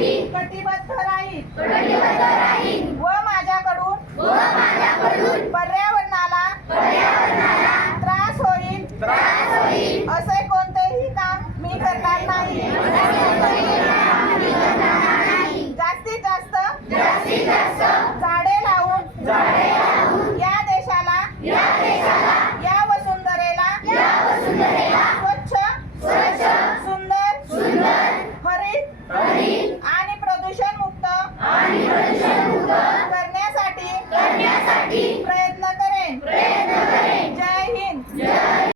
राहील. कटिबद्ध राहील. कटिबद्ध राहील. व माझ्याकडून व माझ्याकडून पर्यावरणाला पर्यावरणाला त्रास होईल. त्रास होईल. असे कोणतेही काम मी करणार नाही.